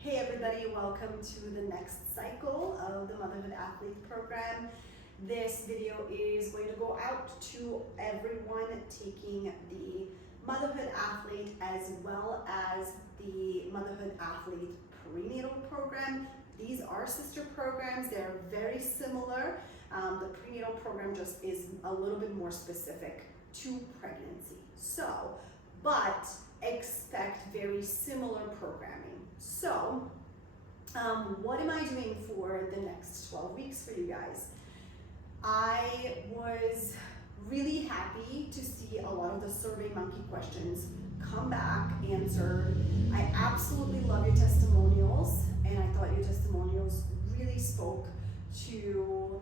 Hey everybody, welcome to the next cycle of the Motherhood Athlete program. This video is going to go out to everyone taking the Motherhood Athlete as well as the Motherhood Athlete prenatal program. These are sister programs, they're very similar. The prenatal program just is a little bit more specific to pregnancy. But expect very similar programming. So, what am I doing for the next 12 weeks for you guys? I was really happy to see a lot of the SurveyMonkey questions come back answered. I absolutely love your testimonials, and I thought your testimonials really spoke to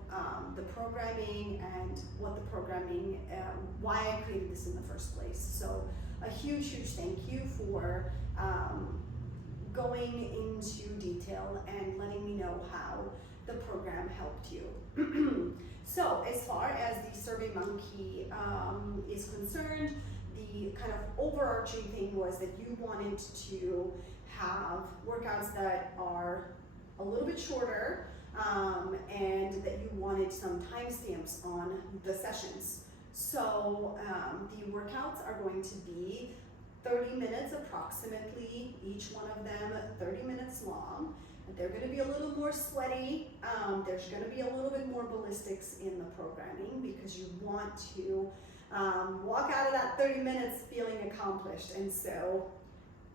the programming and what the programming, why I created this in the first place. So a huge thank you for going into detail and letting me know how the program helped you. So as far as the SurveyMonkey is concerned, the kind of overarching thing was that you wanted to have workouts that are a little bit shorter, and that you wanted some timestamps on the sessions. So the workouts are going to be 30 minutes approximately, each one of them 30 minutes long. They're going to be a little more sweaty. There's going to be a little bit more ballistics in the programming because you want to walk out of that 30 minutes feeling accomplished, and so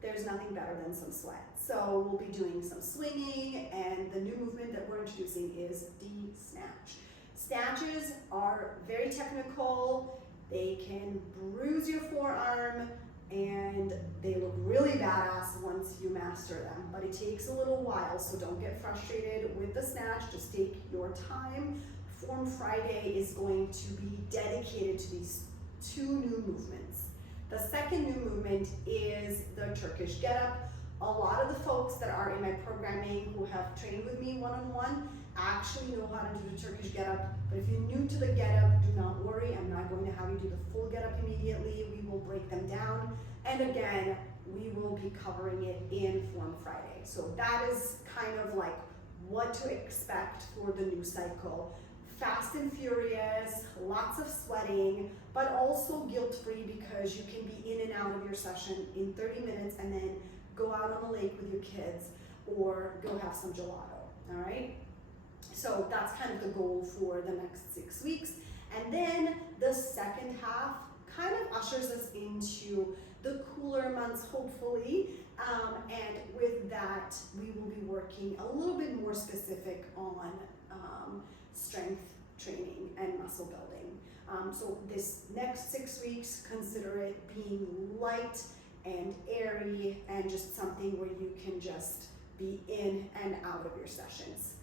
there's nothing better than some sweat. So we'll be doing some swinging, and the new movement that we're introducing is the snatch. Snatches are very technical. They can bruise your forearm, and they look really badass once you master them, but it takes a little while, so don't get frustrated with the snatch. Just take your time. Form Friday is going to be dedicated to these two new movements. The second new movement is the Turkish get-up. A lot of the folks that are in my programming who have trained with me one-on-one actually know how to do the Turkish get-up, but if you're new to the get-up, do not worry. I'm not going to have you do the full get-up immediately. We will break them down, and again, we will be covering it in Form Friday. So that is kind of like what to expect for the new cycle. Fast and furious, lots of sweating, but also guilt-free because you can be in and out of your session in 30 minutes and then go out on the lake with your kids or go have some gelato, all right? So that's kind of the goal for the next 6 weeks. And then the second half kind of ushers us into the cooler months, hopefully. And with that, we will be working a little bit more specific on strength training and muscle building. So this next 6 weeks, consider it being light and airy and just something where you can just be in and out of your sessions.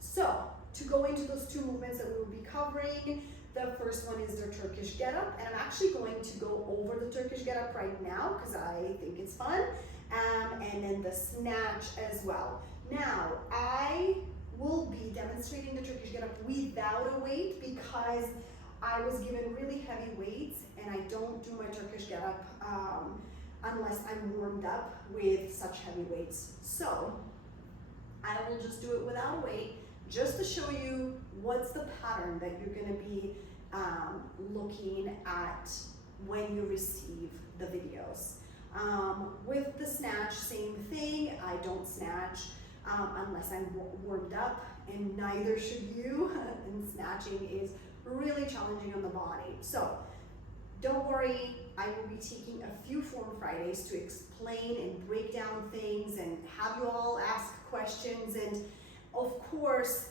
So to go into those two movements that we will be covering, the first one is the Turkish get-up, and I'm actually going to go over the Turkish get-up right now because I think it's fun, and then the snatch as well. Now, I will be demonstrating the Turkish get-up without a weight because I was given really heavy weights, and I don't do my Turkish get-up unless I'm warmed up with such heavy weights. So I will just do it without a weight, just to show you what's the pattern that you're going to be looking at when you receive the videos. With the snatch, same thing. I don't snatch unless I'm warmed up, and neither should you. And snatching is really challenging on the body. So don't worry, I will be taking a few Form Fridays to explain and break down things and have you all ask questions. And of course,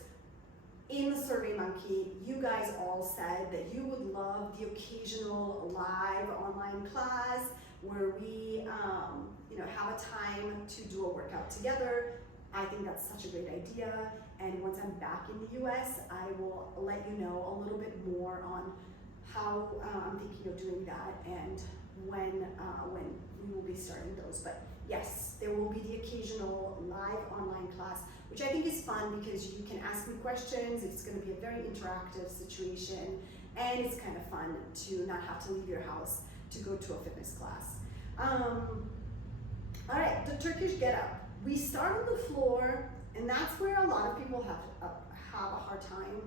in the SurveyMonkey, you guys all said that you would love the occasional live online class where we have a time to do a workout together. I think that's such a great idea. And once I'm back in the US, I will let you know a little bit more on how I'm thinking of doing that and when we will be starting those. But yes, there will be the occasional live online class, which I think is fun because you can ask me questions. It's going to be a very interactive situation, and it's kind of fun to not have to leave your house to go to a fitness class. All right, the Turkish get up. We start on the floor, and that's where a lot of people have a hard time.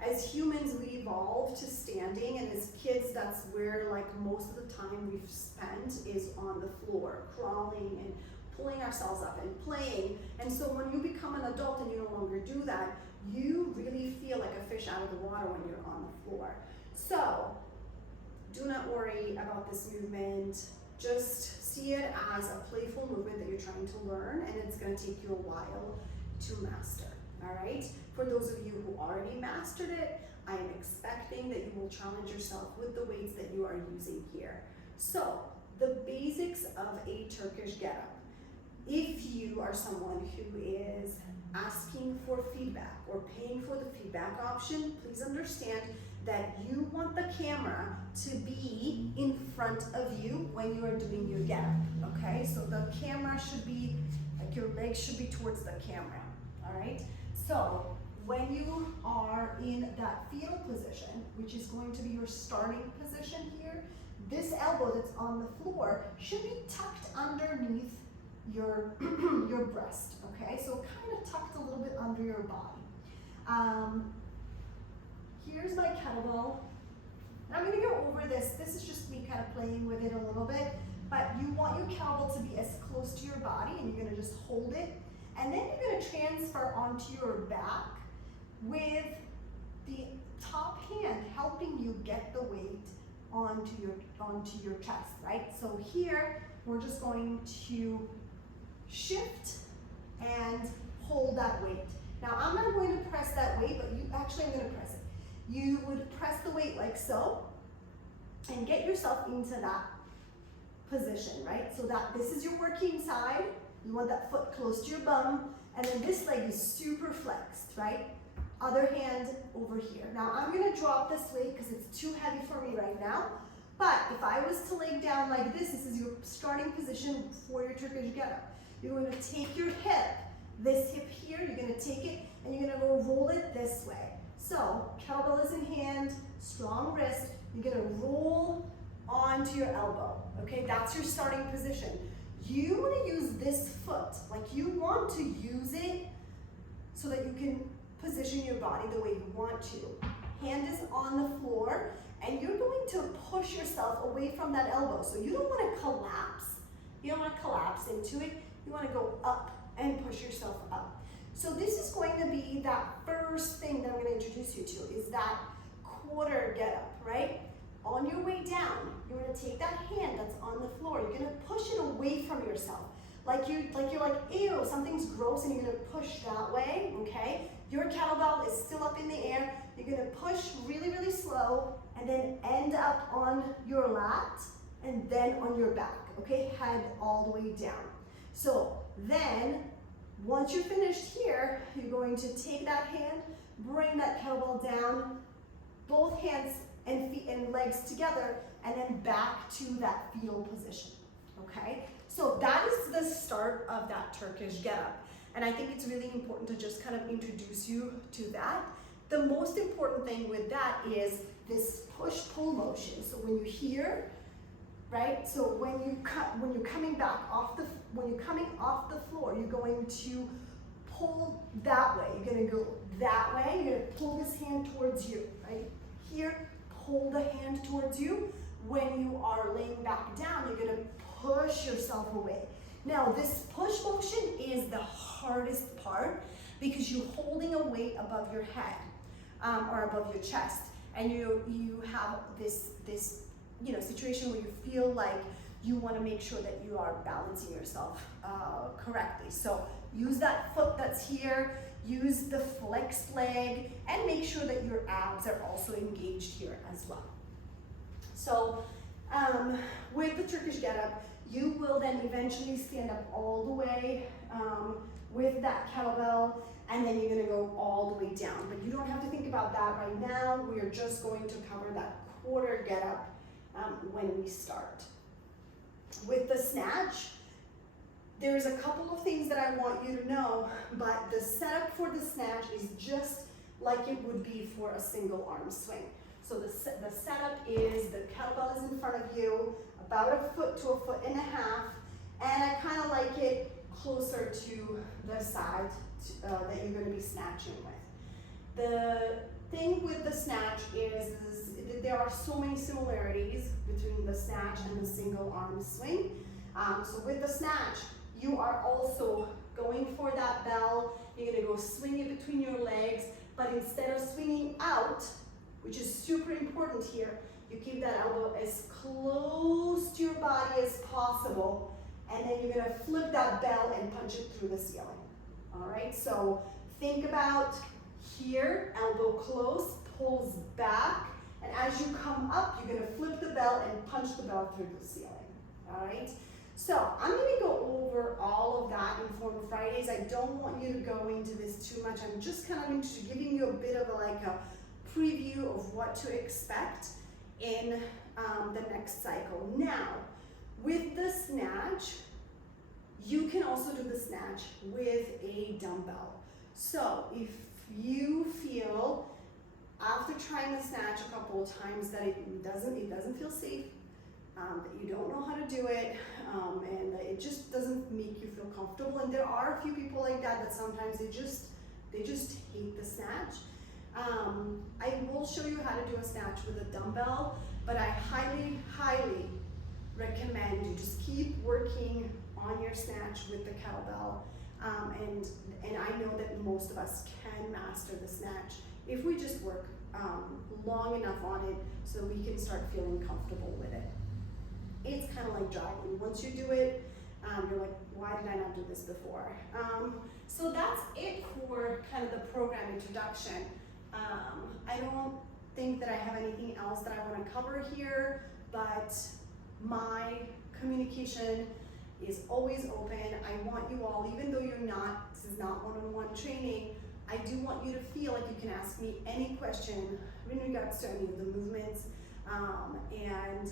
As humans, we evolved to standing, and as kids, that's where like most of the time we've spent is on the floor, crawling and pulling ourselves up and playing. And so when you become an adult and you no longer do that, you really feel like a fish out of the water when you're on the floor. So do not worry about this movement. Just see it as a playful movement that you're trying to learn, and it's going to take you a while to master. All right? For those of you who already mastered it, I am expecting that you will challenge yourself with the weights that you are using here. So, the basics of a Turkish get-up. If you are someone who is asking for feedback or paying for the feedback option, please understand that you want the camera to be in front of you when you are doing your get-up, okay? So the camera should be, like your legs should be towards the camera, all right? So when you are in that fetal position, which is going to be your starting position here, this elbow that's on the floor should be tucked underneath your, your breast, okay? So kind of tucked a little bit under your body. Here's my kettlebell. I'm gonna go over this. This is just me kind of playing with it a little bit, but you want your kettlebell to be as close to your body, and you're gonna just hold it. And then you're gonna transfer onto your back with the top hand helping you get the weight onto your chest, right? So here, we're just going to shift and hold that weight. Now, I'm not going to press that weight, but I'm gonna press it. You would press the weight like so, and get yourself into that position, right? So that this is your working side. You want that foot close to your bum, and then this leg is super flexed, right? Other hand over here. Now I'm gonna drop this weight because it's too heavy for me right now, but if I was to lay down like this is your starting position for your Turkish get-up. You're gonna take your hip, this hip here, you're gonna take it, and you're gonna go roll it this way. So, kettlebell is in hand, strong wrist, you're gonna roll onto your elbow, okay? That's your starting position. You wanna use this foot, like you want to use it so that you can position your body the way you want to. Hand is on the floor, and you're going to push yourself away from that elbow. So you don't wanna collapse. You don't wanna collapse into it. You wanna go up and push yourself up. So this is going to be that first thing that I'm going to introduce you to, is that quarter get up, right? On your way down, you're going to take that hand that's on the floor. You're going to push it away from yourself. Like you're like, ew, something's gross, and you're going to push that way, okay? Your kettlebell is still up in the air. You're going to push really, really slow, and then end up on your lat, and then on your back, okay? Head all the way down. So then, once you're finished here, you're going to take that hand, bring that kettlebell down, both hands and feet and legs together, and then back to that fetal position, okay? So that is the start of that Turkish get-up. And I think it's really important to just kind of introduce you to that. The most important thing with that is this push-pull motion. So when you hear, right? So when you're coming back off when you're coming off the floor, you're going to pull that way. You're going to go that way. You're going to pull this hand towards you, right? Here, pull the hand towards you. When you are laying back down, you're going to push yourself away. Now, this push motion is the hardest part because you're holding a weight above your head or above your chest, and you have this situation where you feel like you want to make sure that you are balancing yourself correctly. So use that foot that's here, use the flexed leg, and make sure that your abs are also engaged here as well. So with the Turkish get-up, you will then eventually stand up all the way with that kettlebell, and then you're going to go all the way down. But you don't have to think about that right now. We are just going to cover that quarter get-up when we start. With the snatch, there's a couple of things that I want you to know, but the setup for the snatch is just like it would be for a single arm swing. So the setup is the kettlebell is in front of you, about 1 to 1.5 feet, And I kind of like it closer to the side that you're going to be snatching with. The thing with the snatch is there are so many similarities between the snatch and the single arm swing. So with the snatch, you are also going for that bell. You're going to go swing it between your legs, but instead of swinging out, which is super important here, you keep that elbow as close to your body as possible, and then you're going to flip that bell and punch it through the ceiling. All right, so think about here, elbow close, pulls back, and as you come up, you're going to flip the bell and punch the bell through the ceiling. All right, so I'm going to go over all of that in Form Fridays. I don't want you to go into this too much. I'm just kind of giving you a bit of a preview of what to expect in the next cycle. Now, with the snatch, you can also do the snatch with a dumbbell. So if you feel after trying the snatch a couple of times that it doesn't feel safe, that you don't know how to do it, and that it just doesn't make you feel comfortable, and there are a few people like that sometimes they just hate the snatch. I will show you how to do a snatch with a dumbbell, but I highly recommend you just keep working on your snatch with the kettlebell, and I know that most of us can master the snatch if we just work long enough on it so we can start feeling comfortable with it. It's kind of like jogging. Once you do it, you're like, why did I not do this before? So that's it for kind of the program introduction. I don't think that I have anything else that I want to cover here, but my communication is always open. I want you all, even though this is not one-on-one training, I do want you to feel like you can ask me any question in regards to any of the movements, and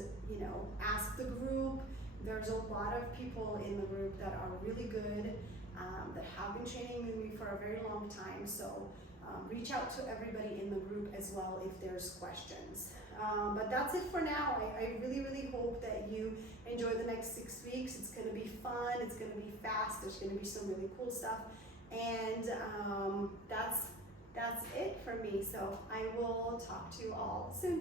ask the group. There's a lot of people in the group that are really good, that have been training with me for a very long time, so reach out to everybody in the group as well if there's questions. But that's it for now. I really hope that you enjoy the next 6 weeks. It's going to be fun, it's going to be fast, there's going to be some really cool stuff, and that's it for me. So I will talk to you all soon.